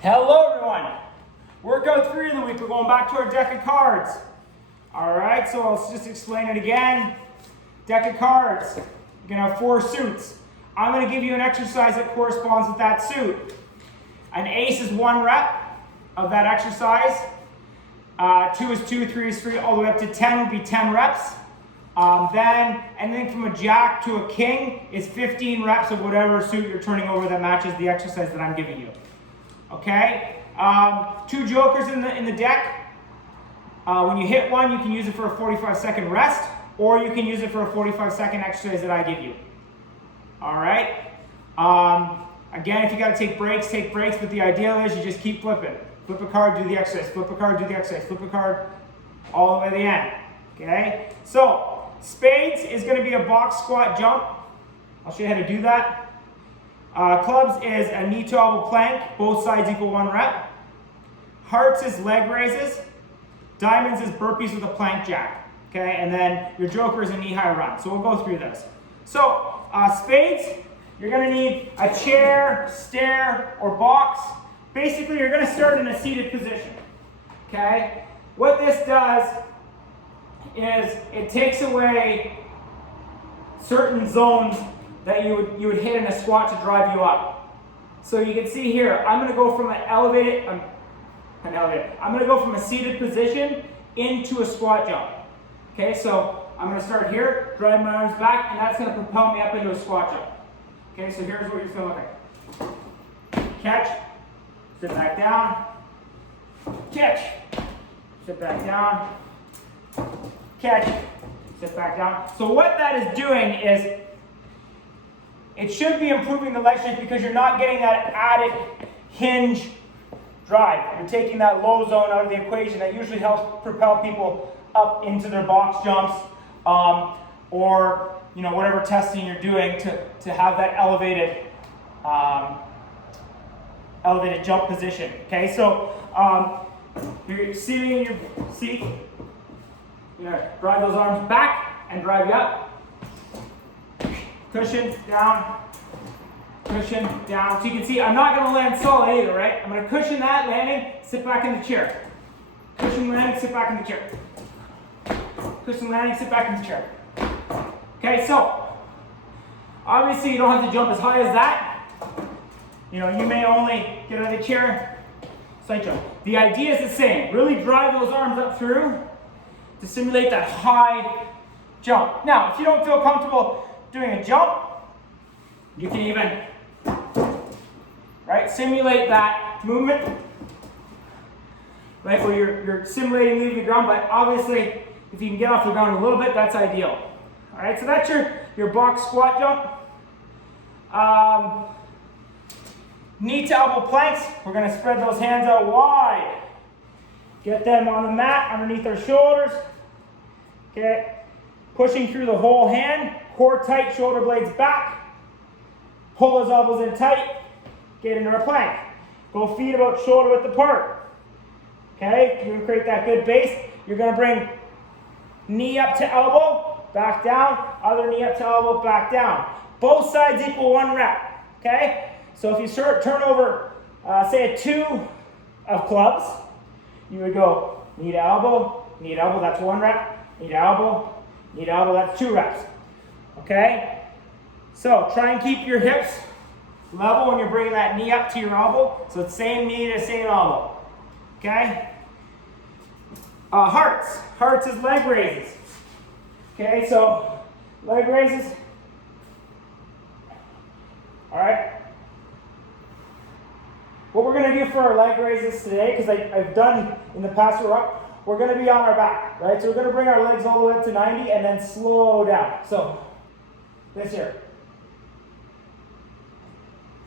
Hello everyone! Workout 3 of the week, we're going back to our deck of cards. Alright, so I'll just explain it again. Deck of cards, you're going to have 4 suits. I'm going to give you an exercise that corresponds with that suit. An ace is 1 rep of that exercise. 2 is 2, 3 is 3, all the way up to 10 would be 10 reps. Then anything from a jack to a king is 15 reps of whatever suit you're turning over that matches the exercise that I'm giving you. Okay, 2 jokers in the deck. When you hit one, you can use it for a 45-second rest, or you can use it for a 45-second exercise that I give you. All right. Again, if you got to take breaks, but the ideal is you just keep flipping. Flip a card, do the exercise. Flip a card, do the exercise. Flip a card, all the way to the end. Okay. So spades is going to be a box squat jump. I'll show you how to do that. Clubs is a knee to elbow plank, both sides equal 1 rep. Hearts is leg raises. Diamonds is burpees with a plank jack. Okay, and then your joker is a knee high run. So we'll go through this. So spades, you're going to need a chair, stair, or box. Basically, you're going to start in a seated position. Okay, what this does is it takes away certain zones that you would hit in a squat to drive you up. So you can see here, I'm going to go from I'm going to go from a seated position into a squat jump. Okay, so I'm going to start here, drive my arms back, and that's going to propel me up into a squat jump. Okay, so here's what you're going to look like. Catch, sit back down, catch, sit back down, catch, sit back down. So what that is doing is it should be improving the leg strength because you're not getting that added hinge drive. You're taking that low zone out of the equation that usually helps propel people up into their box jumps or whatever testing you're doing to have that elevated jump position. Okay, so you're sitting in your seat. You're gonna drive those arms back and drive you up. Cushion, down, cushion, down. So you can see I'm not going to land solid either, right? I'm going to cushion that landing, sit back in the chair. Cushion landing, sit back in the chair. Cushion landing, sit back in the chair. Okay, so obviously you don't have to jump as high as that. You may only get out of the chair, side jump. The idea is the same. Really drive those arms up through to simulate that high jump. Now, if you don't feel comfortable doing a jump, you can even simulate that movement, right, where you're simulating leaving the ground, but obviously if you can get off the ground a little bit, that's ideal. All right, so that's your box squat jump. Knee to elbow planks, we're going to spread those hands out wide. Get them on the mat underneath our shoulders. Okay, pushing through the whole hand. Core tight, shoulder blades back. Pull those elbows in tight. Get into our plank. Go feet about shoulder width apart. Okay, you're going to create that good base. You're going to bring knee up to elbow, back down. Other knee up to elbow, back down. Both sides equal 1 rep. Okay, so if you turn over, say a 2 of clubs, you would go knee to elbow, that's 1 rep. Knee to elbow, that's 2 reps. Okay, so try and keep your hips level when you're bringing that knee up to your elbow. So it's same knee to same elbow. Okay. Hearts is leg raises. Okay, so leg raises. All right. What we're going to do for our leg raises today, because I've done in the past, we're going to be on our back, right? So we're going to bring our legs all the way up to 90 and then slow down. So this here.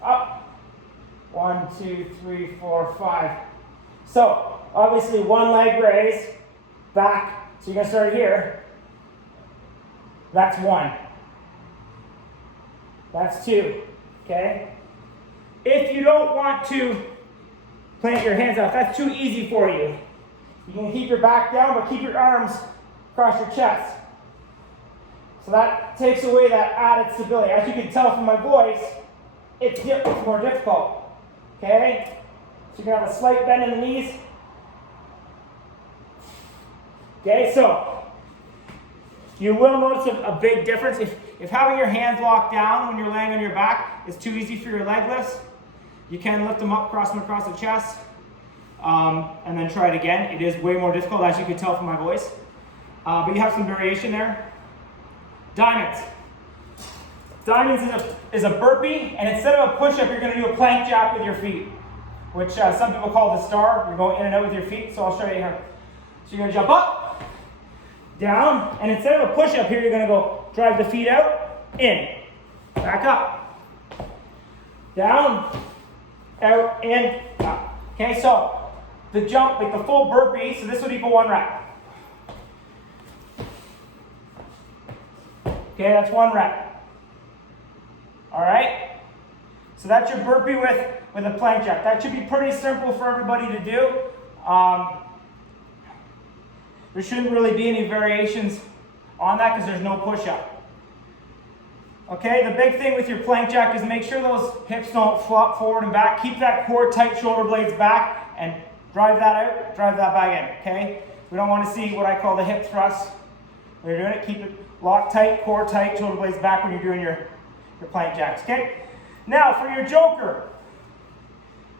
Up. 1, 2, 3, 4, 5. So obviously 1 leg raise, back. So you're going to start here. That's 1. That's 2. Okay? If you don't want to plant your hands out, that's too easy for you. You can keep your back down, but keep your arms across your chest. So that takes away that added stability. As you can tell from my voice, it's more difficult. Okay? So So you're gonna have a slight bend in the knees. Okay, so you will notice a big difference. If having your hands locked down when you're laying on your back is too easy for your leg lifts, you can lift them up, cross them across the chest, and then try it again. It is way more difficult, as you can tell from my voice. But you have some variation there. Diamonds. Diamonds is a burpee, and instead of a push-up, you're going to do a plank jack with your feet, which some people call the star. You're going in and out with your feet, so I'll show you here. So you're going to jump up, down, and instead of a push-up here, you're going to go drive the feet out, in, back up, down, out, in, up. Okay, so the jump, like the full burpee, so this would equal 1 rep. Okay, that's 1 rep. All right? So that's your burpee with a plank jack. That should be pretty simple for everybody to do. There shouldn't really be any variations on that because there's no push-up. Okay, the big thing with your plank jack is make sure those hips don't flop forward and back. Keep that core tight, shoulder blades back, and drive that out, drive that back in, okay? We don't want to see what I call the hip thrust. When you're doing it, keep it locked tight, core tight, shoulder blades back when you're doing your plank jacks, okay? Now, for your joker.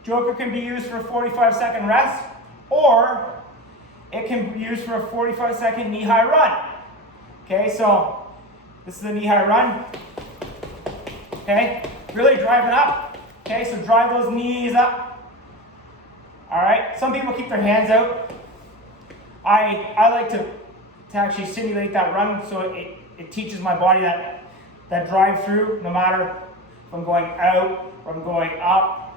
Joker can be used for a 45-second rest, or it can be used for a 45-second knee-high run. Okay, so this is a knee-high run. Okay, really driving up. Okay, so drive those knees up. All right, some people keep their hands out. I like to actually simulate that run, so it teaches my body that drive through, no matter if I'm going out or I'm going up.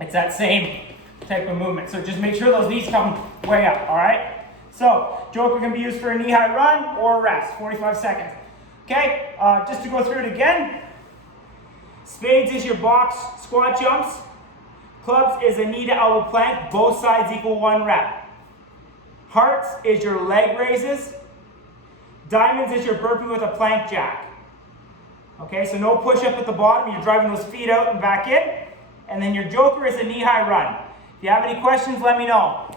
It's that same type of movement. So just make sure those knees come way up, all right? So joker can be used for a knee-high run or a rest, 45 seconds. Okay, just to go through it again. Spades is your box squat jumps. Clubs is a knee to elbow plank, both sides equal 1 rep. Hearts is your leg raises. Diamonds is your burpee with a plank jack. Okay, so no push up at the bottom. You're driving those feet out and back in. And then your joker is a knee-high run. If you have any questions, let me know.